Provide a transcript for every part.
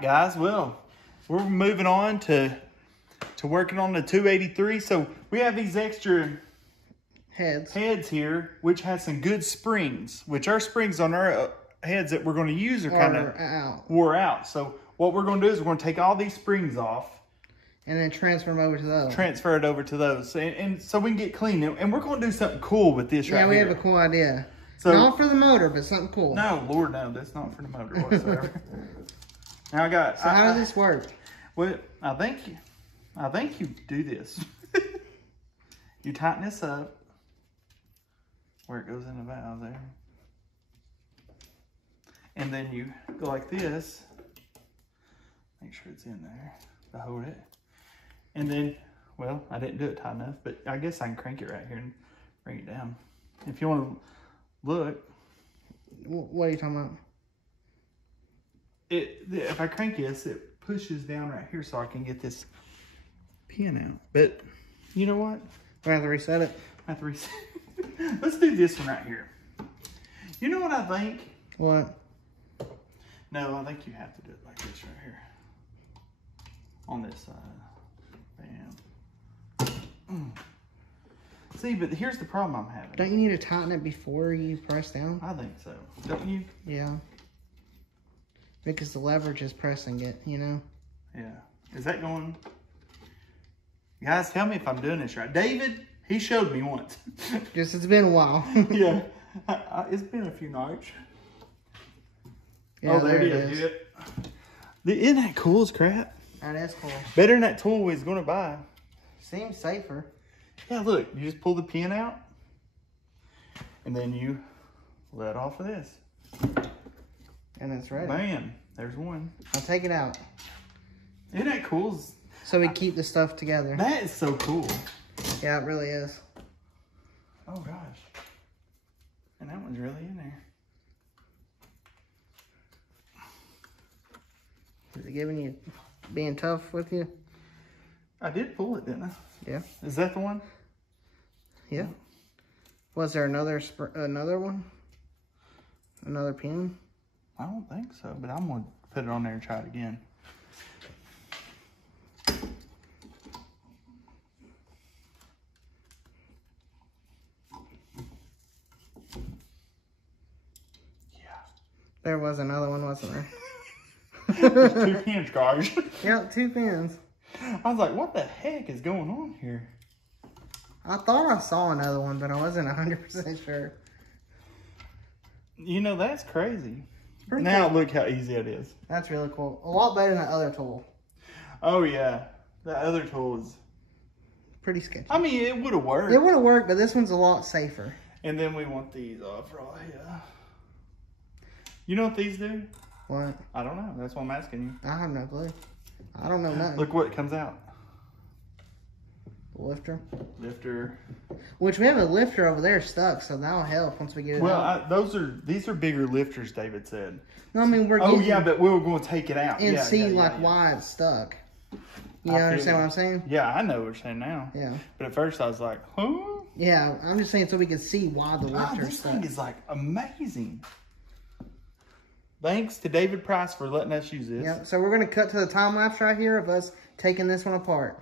right, guys. Well, we're moving on to working on the 283. So we have these extra heads here, which has some good springs, which our springs on our heads that we're going to use are kind of wore out. So what we're going to do is we're going to take all these springs off. And then transfer them over to those. Transfer it over to those. And so we can get clean. And we're going to do something cool with this right here. Yeah, we have a cool idea. So, not for the motor, but something cool. No, Lord, no. That's not for the motor whatsoever. Now I got... So how does this work? Well, I think you do this. You tighten this up where it goes in the valve there. And then you go like this. Make sure it's in there to hold it. And then, well, I didn't do it tight enough, but I guess I can crank it right here and bring it down. If you want to look. What are you talking about? If I crank this, it pushes down right here so I can get this pin out. But you know what? We have to reset it. I have to reset. Let's do this one right here. You know what I think? What? No, I think you have to do it like this right here. On this side. Bam. See, but here's the problem I'm having. Don't you need to tighten it before you press down? I think so. Don't you? Yeah. Because the leverage is pressing it, you know? Yeah. Is that going? Guys, tell me if I'm doing this right. David, he showed me once. Just it's been a while. Yeah. It's been a few nights. Yeah, oh, there it is. Isn't that cool as crap? That is cool. Better than that tool we was going to buy. Seems safer. Yeah, look. You just pull the pin out. And then you let off of this. And it's ready. Bam. There's one. I'll take it out. Isn't that cool? So we keep the stuff together. That is so cool. Yeah, it really is. Oh, gosh. And that one's really in there. Is it giving you, being tough with you? I did pull it, didn't I? Yeah. Is that the one? Yeah. Was there another one? Another pin? I don't think so, but I'm going to put it on there and try it again. There was another one, wasn't there? There's 2 pins, guys. Yep, 2 pins. I was like, what the heck is going on here? I thought I saw another one, but I wasn't 100% sure. You know, that's crazy. Now cool. Look how easy it is. That's really cool. A lot better than that other tool. Oh, yeah. The other tool is... pretty sketchy. I mean, it would have worked. It would have worked, but this one's a lot safer. And then we want these off right here. You know what these do? What? I don't know. That's why I'm asking you. I have no clue. I don't know nothing. Look what comes out. Lifter. Lifter. Which we have a lifter over there stuck, so that'll help once we get it out. Well, these are bigger lifters, David said. No, I mean, we're getting... Oh, yeah, but we were going to take it out. And see, why it's stuck. You understand what I'm saying? Yeah, I know what you're saying now. Yeah. But at first I was like, huh? Yeah, I'm just saying so we can see why the lifter is stuck. This thing is, like, amazing. Thanks to David Price for letting us use this. Yep, so we're going to cut to the time lapse right here of us taking this one apart.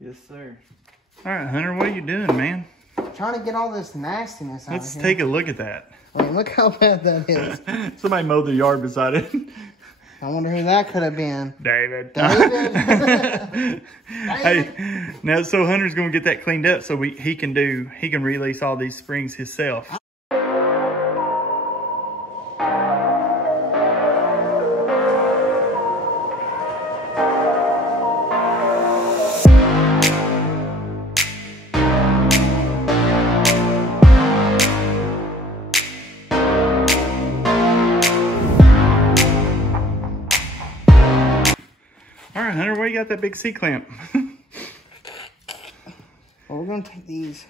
Yes, sir. All right, Hunter, what are you doing, man? Trying to get all this nastiness out of here. Let's take a look at that. Wait, look how bad that is. Somebody mowed the yard beside it. I wonder who that could have been. David. David. Hey, now so Hunter's going to get that cleaned up so he can release all these springs himself. All right, Hunter, where you got that big C-clamp? Well, we're going to take these.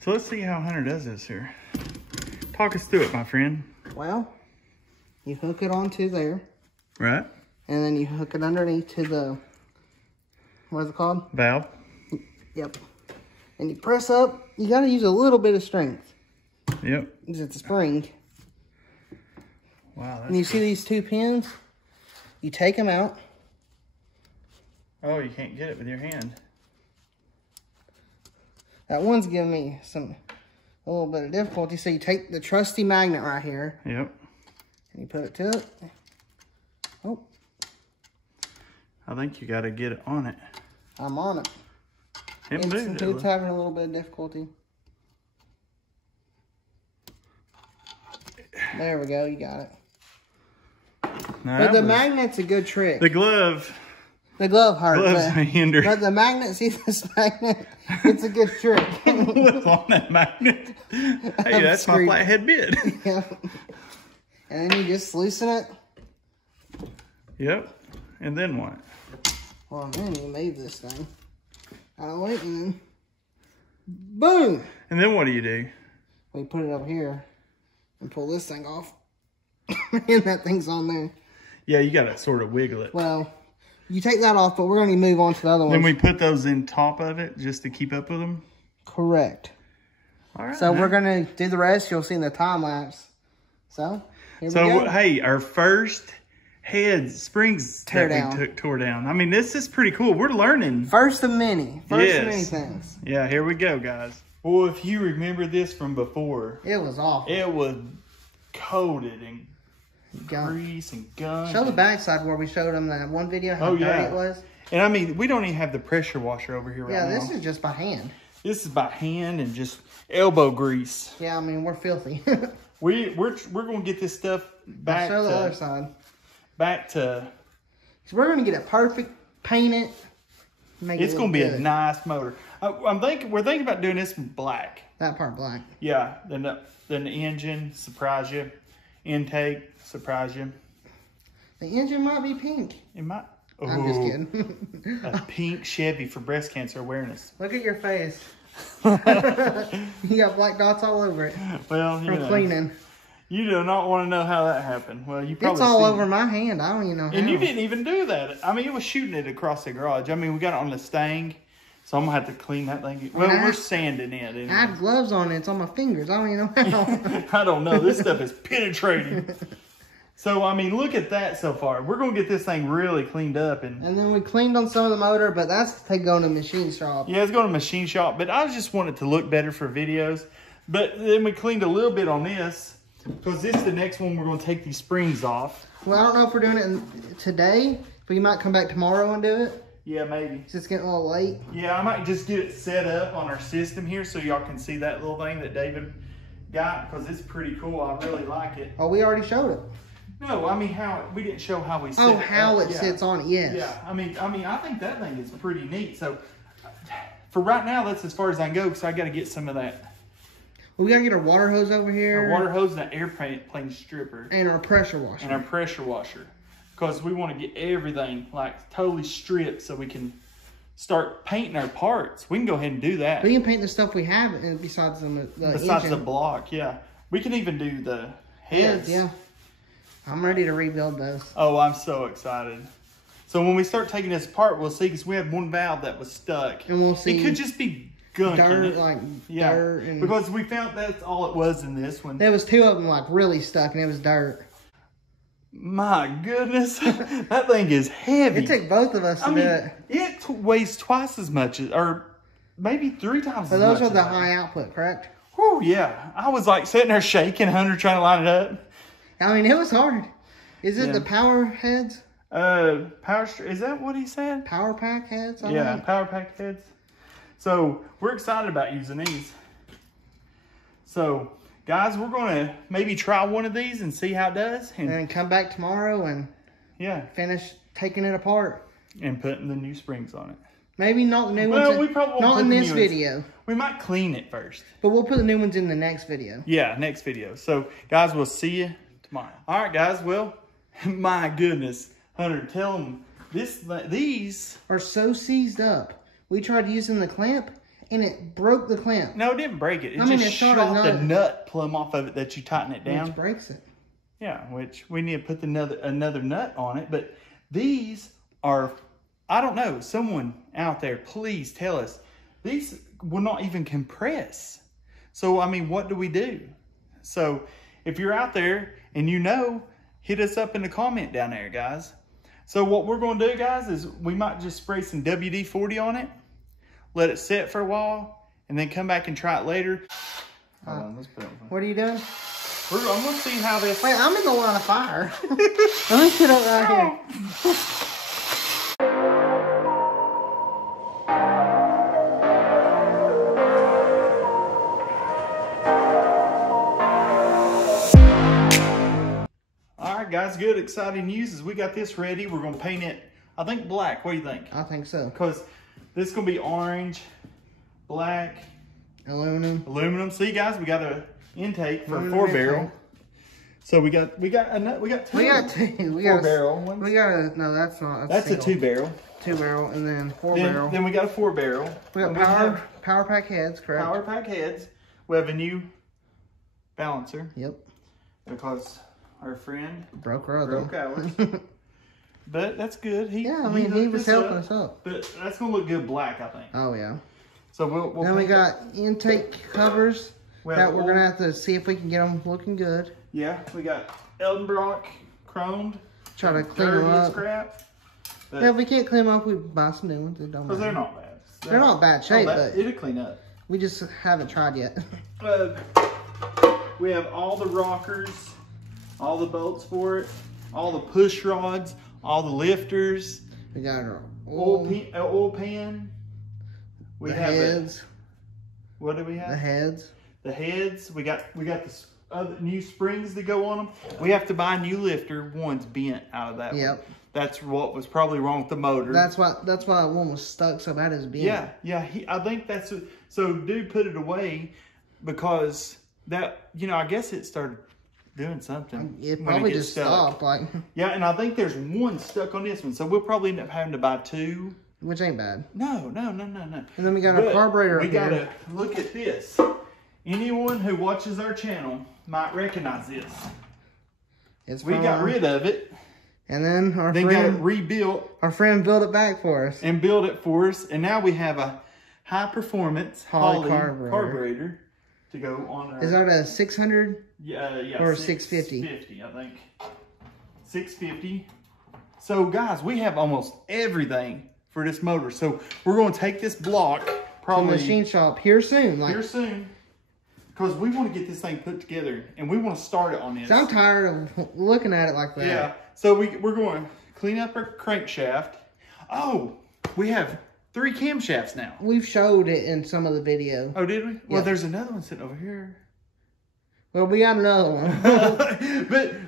So let's see how Hunter does this here. Talk us through it, my friend. Well, you hook it onto there. Right. And then you hook it underneath to the, what is it called? Valve. Yep. And you press up. You got to use a little bit of strength. Yep. Because it's a spring. Wow. And you see these 2 pins? You take them out. Oh, you can't get it with your hand. That one's giving me a little bit of difficulty. So you take the trusty magnet right here. Yep. And you put it to it. Oh. I think you got to get it on it. I'm on it. It's having a little bit of difficulty. There we go. You got it. No, but the magnet's a good trick. The glove. The glove hurt. Glove's a hinder. But the magnet, see this magnet? It's a good trick. What's on that magnet? Hey, that's my flathead bit. Yeah. And then you just loosen it. Yep. And then what? Well, then you made this thing. I'll wait and then boom. And then what do you do? We put it up here and pull this thing off. And that thing's on there. Yeah, you got to sort of wiggle it. Well, you take that off, but we're going to move on to the other ones. Then we put those in top of it just to keep up with them? Correct. All right. So we're going to do the rest. You'll see in the time lapse. So, here we go. Hey, our first springs tore down. I mean, this is pretty cool. We're learning. First of many. First of many things. Yeah, here we go, guys. Well, if you remember this from before. It was awful. It was coated in grease and gunk. Show the backside where we showed them that one video how dirty it was. And I mean, we don't even have the pressure washer over here right now. Yeah, this is just by hand. This is by hand and just elbow grease. Yeah, I mean, we're filthy. we're gonna get this stuff back. Show the other side. Back to. So we're gonna get it perfect, paint it, make it's gonna be a nice motor. We're thinking about doing this in black. That part black. Yeah. Then the engine surprise you. Intake surprise you. The engine might be pink. It might. I'm just kidding. A pink Chevy for breast cancer awareness. Look at your face. You got black dots all over it. Well, from cleaning. You do not want to know how that happened. Well, you probably. It's all over my hand. I don't even know how. And you didn't even do that. I mean, it was shooting it across the garage. I mean, we got it on the stang, so I'm gonna have to clean that thing. Well, we're sanding it. Anyway. I have gloves on it. It's on my fingers. I don't even know how. I don't know. This stuff is penetrating. So, I mean, look at that so far. We're going to get this thing really cleaned up. And then we cleaned on some of the motor, but that's to go to the machine shop. Yeah, it's going to machine shop. But I just want it to look better for videos. But then we cleaned a little bit on this. Because this is the next one we're going to take these springs off. Well, I don't know if we're doing it today. But you might come back tomorrow and do it. Yeah, maybe. It's getting a little late. Yeah, I might just get it set up on our system here so y'all can see that little thing that David got. Because it's pretty cool. I really like it. Oh, we already showed it. No, I mean we didn't show how we set it. Oh, how it sits on it, yes. Yeah, I mean, I think that thing is pretty neat. So, for right now, that's as far as I can go because I got to get some of that. Well, we got to get our water hose over here. Our water hose and an airplane stripper. And our pressure washer. And our pressure washer. Because we want to get everything, like, totally stripped so we can start painting our parts. We can go ahead and do that. We can paint the stuff we have besides the block, yeah. We can even do the heads. Yeah. I'm ready to rebuild those. Oh, I'm so excited. So when we start taking this apart, we'll see, because we had one valve that was stuck. And we'll see. It could just be gunk. Dirt, dirt. And because we found that's all it was in this one. There was two of them, like, really stuck, and it was dirt. My goodness. That thing is heavy. It took both of us to do it. It weighs twice as much, or maybe 3 times as much. So those are the high output, correct? Oh, yeah. I was, like, sitting there shaking, Hunter, trying to line it up. I mean, it was hard. Is it the power heads? Is that what he said? Power pack heads? Power pack heads. So, we're excited about using these. So, guys, we're going to maybe try one of these and see how it does. And then come back tomorrow and finish taking it apart. And putting the new springs on it. Maybe not the new ones. Well, we probably won't not in this video. We might clean it first. But we'll put the new ones in the next video. Yeah, next video. So, guys, we'll see you tomorrow. All right, guys. Well, my goodness. Hunter, tell them these are so seized up. We tried using the clamp, and it broke the clamp. No, it didn't break it. It just shot the nut plumb off of it that you tighten it down. Which breaks it. Yeah, which we need to put another nut on it. But these are, I don't know, someone out there, please tell us. These will not even compress. So, I mean, what do we do? So, if you're out there and you know, hit us up in the comment down there, guys. So what we're going to do, guys, is we might just spray some WD-40 on it, let it sit for a while, and then come back and try it later. Hold on, let's put it on. What are you doing? I'm going to see how this... Wait, I'm in the line of fire. Let me sit up right here. Guys, good, exciting news is we got this ready. We're going to paint it, I think, black. What do you think? I think so. Because this is going to be orange, black, aluminum. See, guys, we got an intake for a 4-barrel. So we got two. We got two. We got 4-barrel ones. We got a, no, that's not. That's a 2-barrel. 2-barrel, and then 4-barrel. Then we got a 4-barrel. We got power pack heads, correct? Power pack heads. We have a new balancer. Yep. Because our friend broke ours. But that's good. He was helping us up. But that's gonna look good black, I think. Oh yeah. So we'll then we got intake covers that we're gonna have to see if we can get them looking good. Yeah, we got Eldenbrock chromed. Try to clean them up. Scrap. Yeah, if we can't clean them up, we buy some new ones. Because they're not bad. They're not bad shape, but it'll clean up. We just haven't tried yet. We have all the rockers, all the bolts for it, all the push rods, all the lifters. We got our oil pan. We have heads. What do we have? The heads. The heads. We got the other new springs that go on them. We have to buy a new lifter. One's bent out of that. Yep. One. That's what was probably wrong with the motor. That's why one was stuck so bad as bent. Yeah. I think that's so. Dude put it away because that I guess it started doing something. It probably just stopped. Yeah, and I think there's one stuck on this one, so we'll probably end up having to buy 2. Which ain't bad. No. And then we got our carburetor up here. We gotta look at this. Anyone who watches our channel might recognize this. We got rid of it. And then got it rebuilt. Our friend built it back for us. And built it for us. And now we have a high performance Holley carburetor to go on our... Is that a 600? Yeah. Or 650? 650, I think. 650. So guys, we have almost everything for this motor. So we're going to take this block probably... to the machine shop here soon. Here soon. Because we want to get this thing put together and we want to start it on this. So I'm tired of looking at it like that. Yeah. So we're going to clean up our crankshaft. Oh, we have 3 camshafts now. We've showed it in some of the video. Oh, did we? Yeah. Well, there's another one sitting over here. Well, we got another one.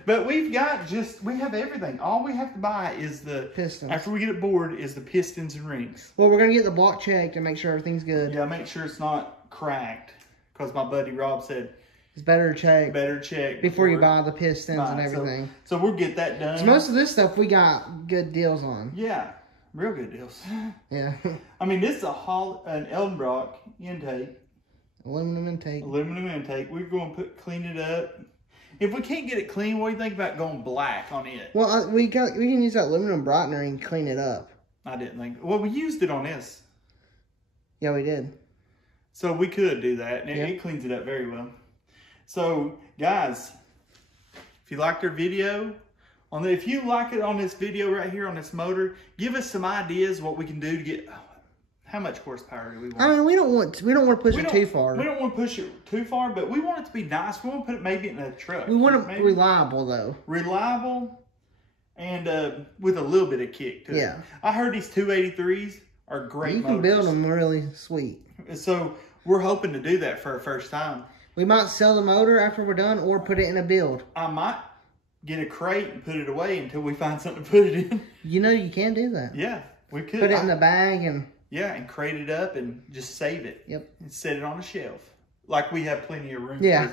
but we have everything. All we have to buy is the pistons. After we get it bored, is the pistons and rings. Well, we're going to get the block checked and make sure everything's good. Yeah, make sure it's not cracked. Because my buddy Rob said it's better to check. Before you buy the pistons and everything. So we'll get that done. So most of this stuff we got good deals on. Yeah, real good deals. Yeah. I mean, this is an Eldenbrock intake. Aluminum intake. We're going to clean it up. If we can't get it clean, what do you think about going black on it? Well, we can use that aluminum brightener and clean it up. I didn't think. Well, we used it on this. Yeah, we did. So we could do that, and it cleans it up very well. So, guys, if you liked our video, if you like it on this video right here on this motor, give us some ideas what we can do to get. How much horsepower do we want? I mean, we don't want to push it too far. We don't want to push it too far, but we want it to be nice. We want to put it maybe in a truck. We want it reliable though. Reliable, and with a little bit of kick to it. I heard these 283s are great. You can build them really sweet. So we're hoping to do that for our first time. We might sell the motor after we're done, or put it in a build. I might get a crate and put it away until we find something to put it in. You know you can do that. Yeah, we could. Put it in the bag and... Yeah, and crate it up and just save it. Yep. And set it on a shelf. Like we have plenty of room. Yeah.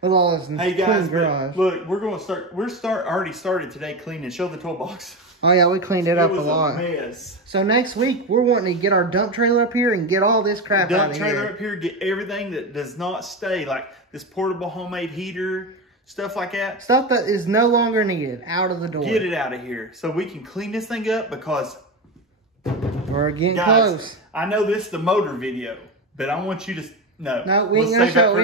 With all this hey guys, look, we're going to start. Already started today cleaning. Show the toolbox. Oh yeah, we cleaned it up a It lot. was a mess. So next week, we're wanting to get our dump trailer up here and get all this crap out of here. Dump trailer up here, get everything that does not stay. Like this portable homemade heater, stuff like that. Stuff that is no longer needed, out of the door. Get it out of here so we can clean this thing up because... We're getting close. I know this is the motor video, but I want you to know. No, we ain't gonna show.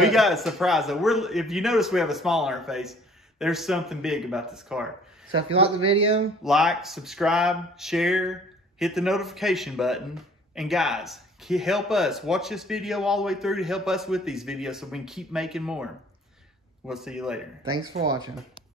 We got a surprise. Though if you notice, we have a smile on our face. there's something big about this car. So if you like the video, like, subscribe, share, hit the notification button. And guys, help us. Watch this video all the way through to help us with these videos so we can keep making more. We'll see you later. Thanks for watching.